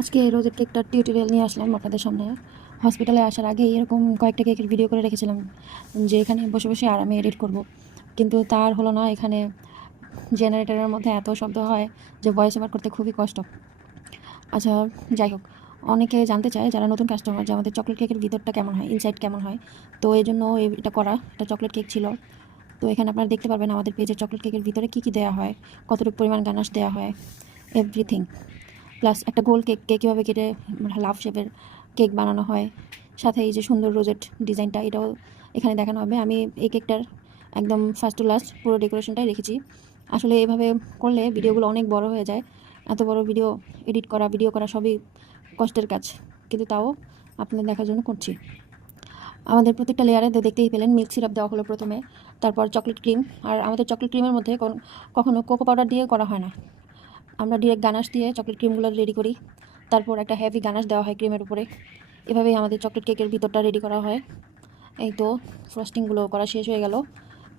আজকে রোজের কেকটার টিউটোরিয়াল নিয়ে আসলাম আপনাদের সামনে। হসপিটালে আসার আগে এরকম কয়েকটা কেকের ভিডিও করে রেখেছিলাম যে এখানে বসে বসে আরামে এডিট করব, কিন্তু তার হলো না। এখানে জেনারেটরের মধ্যে এত শব্দ হয় যে ভয়েস ওভার করতে খুবই কষ্ট। আচ্ছা, যাই হোক, অনেকে জানতে চায় যারা নতুন কাস্টমার যে আমাদের চকলেট কেকের ভিতরটা কেমন হয়, ইনসাইড কেমন হয়। তো এই জন্য এটা করা, এটা চকলেট কেক ছিল। তো এখানে আপনারা দেখতে পারবেন আমাদের পেজে চকলেট কেকের ভিতরে কী কী দেওয়া হয়, কতটুকু পরিমাণ গানাশ দেওয়া হয়, এভরিথিং। প্লাস একটা গোল কেক কীভাবে কেটে লাভ শেপের কেক বানানো হয়, সাথে এই যে সুন্দর রোজেট ডিজাইনটা, এটাও এখানে দেখানো হবে। আমি এই কেকটার একদম ফার্স্ট টু লাস্ট পুরো ডেকোরেশনটাই রেখেছি। আসলে এভাবে করলে ভিডিওগুলো অনেক বড় হয়ে যায়। এত বড় ভিডিও এডিট করা, ভিডিও করা সবই কষ্টের কাজ, কিন্তু তাও আপনাদের দেখার জন্য করছি। আমাদের প্রত্যেকটা লেয়ারে দেখতেই পেলেন মিল্ক সিরাপ দেওয়া হলো প্রথমে, তারপর চকলেট ক্রিম। আর আমাদের চকলেট ক্রিমের মধ্যে কখনো কোকো পাউডার দিয়ে করা হয় না, আমরা ডিরেক্ট গানাশ দিয়ে চকলেট ক্রিমগুলো রেডি করি। তারপর একটা হেভি গানাশ দেওয়া হয় ক্রিমের উপরে। এভাবেই আমাদের চকলেট কেকের ভিতরটা রেডি করা হয়। এই তো ফ্রস্টিংগুলো করা শেষ হয়ে গেল,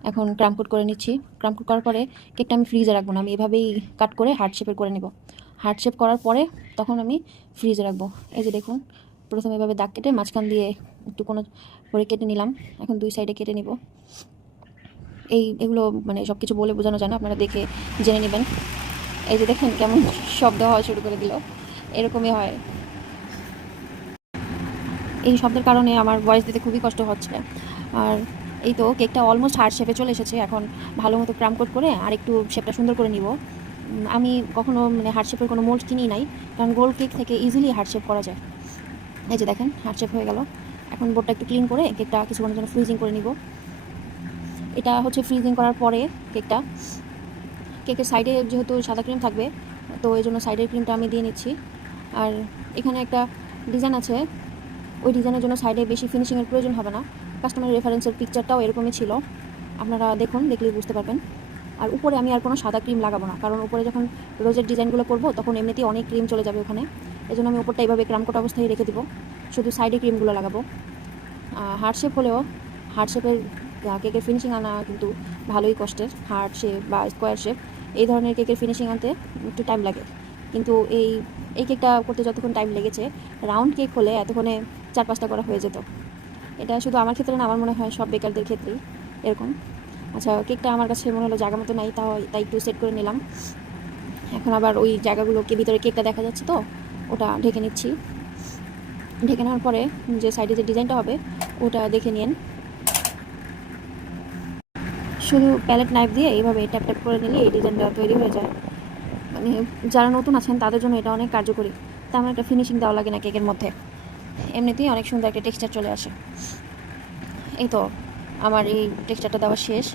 এখন ক্রামকুট করে নিচ্ছি। ক্রামকুট করার পরে কেকটা আমি ফ্রিজে রাখবো না, আমি এভাবেই কাট করে হার্ট শেপের করে নেব। হার্ট শেপ করার পরে তখন আমি ফ্রিজে রাখবো। এই যে দেখুন, প্রথমে এভাবে দাগ কেটে মাঝখান দিয়ে একটু কোনো করে কেটে নিলাম, এখন দুই সাইডে কেটে নিব। এগুলো মানে সব কিছু বলে বোঝানো যায় না, আপনারা দেখে জেনে নেবেন। এই যে দেখেন কেমন শব্দ হওয়া শুরু করে দিল, এরকমই হয়। এই শব্দের কারণে আমার ভয়েস দিতে খুবই কষ্ট হচ্ছে। আর এই তো কেকটা অলমোস্ট হার্ট শেপে চলে এসেছে, এখন ভালো মতো ক্রামকোট করে আর একটু শেপটা সুন্দর করে নিব। আমি কখনো মানে হার্ট শেপের কোনো মোল্ড কিনি নাই, কারণ গোল কেক থেকে ইজিলি হার্ট শেপ করা যায়। এই যে দেখেন হার্ট শেপ হয়ে গেল। এখন বোর্ডটা একটু ক্লিন করে কেকটা কিছুক্ষণের জন্য ফ্রিজিং করে নিব। এটা হচ্ছে ফ্রিজিং করার পরে কেকের সাইডে যেহেতু সাদা ক্রিম থাকবে, তো এই জন্য সাইডের ক্রিমটা আমি দিয়ে নিচ্ছি। আর এখানে একটা ডিজাইন আছে, ওই ডিজাইনের জন্য সাইডে বেশি ফিনিশিংয়ের প্রয়োজন হবে না। কাস্টমার রেফারেন্সের পিকচারটাও এরকমই ছিল, আপনারা দেখুন, দেখলেই বুঝতে পারবেন। আর উপরে আমি আর কোনো সাদা ক্রিম লাগাবো না, কারণ উপরে যখন রোজের ডিজাইনগুলো করবো তখন এমনিতেই অনেক ক্রিম চলে যাবে ওখানে। এই জন্য আমি উপরটা এইভাবে ক্রামকোট অবস্থায় রেখে দিব, শুধু সাইডে ক্রিমগুলো লাগাবো। হার্ট শেপ হলেও হার্ট শেপের কেকের ফিনিশিং আনা কিন্তু ভালোই কষ্টের। হার্ট শেপ বা স্কোয়ার শেপ এই ধরনের কেকের ফিনিশিং আনতে একটু টাইম লাগে, কিন্তু এই কেকটা করতে যতক্ষণ টাইম লেগেছে, রাউন্ড কেক হলে এতক্ষণে 4-5টা করা হয়ে যেত। এটা শুধু আমার ক্ষেত্রে না, আমার মনে হয় সব বেকারদের ক্ষেত্রেই এরকম। আচ্ছা, কেকটা আমার কাছে মনে হলো জায়গা মতো নাই, তাই একটু সেট করে নিলাম। এখন আবার ওই জায়গাগুলোকে, ভিতরে কেকটা দেখা যাচ্ছে তো, ওটা ঢেকে নিচ্ছি। ঢেকে নেওয়ার পরে যে সাইডে যে ডিজাইনটা হবে ওটা দেখে নিন। শুধু প্যালেট নাইফ দিয়ে এইভাবে ট্যাপ ট্যাপ করে নিলে এই ডিজাইনটা তৈরি হয়ে যায়। মানে যারা নতুন আছেন তাদের জন্য এটা অনেক কার্যকরী। তেমন একটা ফিনিশিং দেওয়া লাগে না কেকের মধ্যে, এমনিতেই অনেক সুন্দর একটা টেক্সচার চলে আসে। এই তো আমার এই টেক্সচারটা দেওয়া শেষ,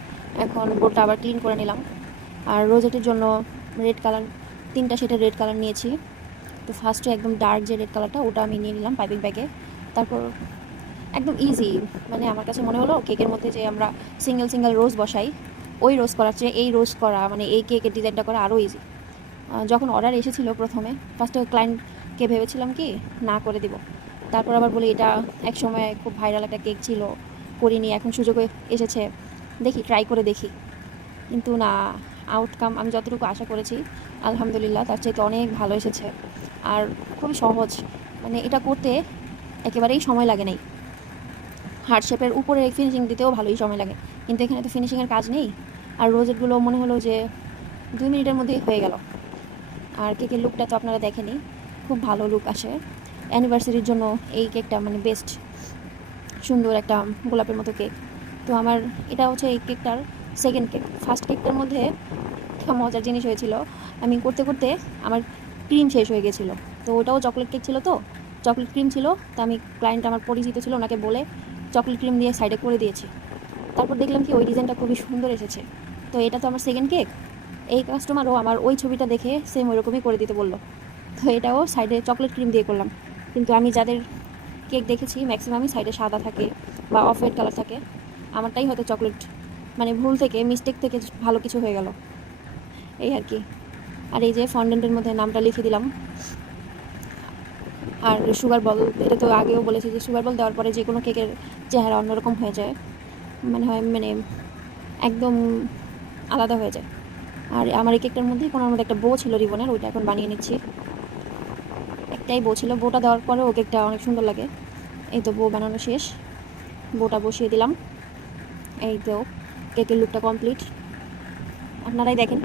এখন বোর্ডটা আবার ক্লিন করে নিলাম। আর রোজেটের জন্য রেড কালার, 3টা শেডের রেড কালার নিয়েছি। তো ফার্স্টে একদম ডার্ক যে রেড কালারটা ওটা আমি নিয়ে নিলাম পাইপিং ব্যাগে। তারপর একদম ইজি, মানে আমার কাছে মনে হলো কেকের মধ্যে যে আমরা সিঙ্গেল রোজ বসাই, ওই রোজ করার চেয়ে এই রোজ করা, মানে এই কেকের ডিজাইনটা করা আরও ইজি। যখন অর্ডার এসেছিলো প্রথমে, ফার্স্টে ক্লায়েন্টকে ভেবেছিলাম কি না করে দিব, তারপর আবার বলি এটা এক সময় খুব ভাইরাল একটা কেক ছিল, করিনি, এখন সুযোগ এসেছে, দেখি ট্রাই করে দেখি। কিন্তু না, আউটকাম আমি যতটুকু আশা করেছি আলহামদুলিল্লাহ তার চাইতে অনেক ভালো এসেছে। আর খুবই সহজ, মানে এটা করতে একেবারেই সময় লাগে নাই। হার্ট শেপের উপরে ফিনিশিং দিতেও ভালোই সময় লাগে, কিন্তু এখানে তো ফিনিশিংয়ের কাজ নেই। আর রোজেটগুলো মনে হলো যে 2 মিনিটের মধ্যেই হয়ে গেল। আর কেকের লুকটা তো আপনারা দেখেনি, খুব ভালো লুক আসে। অ্যানিভার্সারির জন্য এই কেকটা মানে বেস্ট, সুন্দর একটা গোলাপের মতো কেক। তো আমার এটা হচ্ছে এই কেকটার সেকেন্ড কেক। ফার্স্ট কেকটার মধ্যে একটা মজার জিনিস হয়েছিল, আমি করতে করতে আমার ক্রিম শেষ হয়ে গেছিলো। তো ওটাও চকলেট কেক ছিল, তো চকলেট ক্রিম ছিল, তো আমি ক্লায়েন্ট আমার পরিচিত ছিল, ওনাকে বলে চকলেট ক্রিম দিয়ে সাইডে করে দিয়েছি। তারপর দেখলাম কি ওই ডিজাইনটা খুবই সুন্দর এসেছে। তো এটা তো আমার সেকেন্ড কেক, এই কাস্টমারও আমার ওই ছবিটা দেখে সেম ওইরকমই করে দিতে বললো। তো এটাও সাইডে চকলেট ক্রিম দিয়ে করলাম, কিন্তু আমি যাদের কেক দেখেছি ম্যাক্সিমামই সাইডে সাদা থাকে বা অফ হোয়াইট কালার থাকে, আমারটাই হয়তো চকলেট, মানে ভুল থেকে মিস্টেক থেকে ভালো কিছু হয়ে গেল, এই আর কি। আর এই যে ফন্ডেন্টের মধ্যে নামটা লিখে দিলাম। আর সুগার বল, এটা তো আগেও বলেছি যে সুগার বল দেওয়ার পরে যে কোনো কেকের চেহারা অন্যরকম হয়ে যায়, মানে একদম আলাদা হয়ে যায়। আর আমার এই কেকটার মধ্যে কোনোর মধ্যে একটা বো ছিল রিবনের, ওইটা এখন বানিয়ে নিচ্ছি। এটাই বউ ছিল। বউটা দেওয়ার পরে ও কেকটা অনেক সুন্দর লাগে। এই তো বউ বানানো শেষ, বউটা বসিয়ে দিলাম। এই তো কেকের লুকটা কমপ্লিট, আপনারাই দেখেন।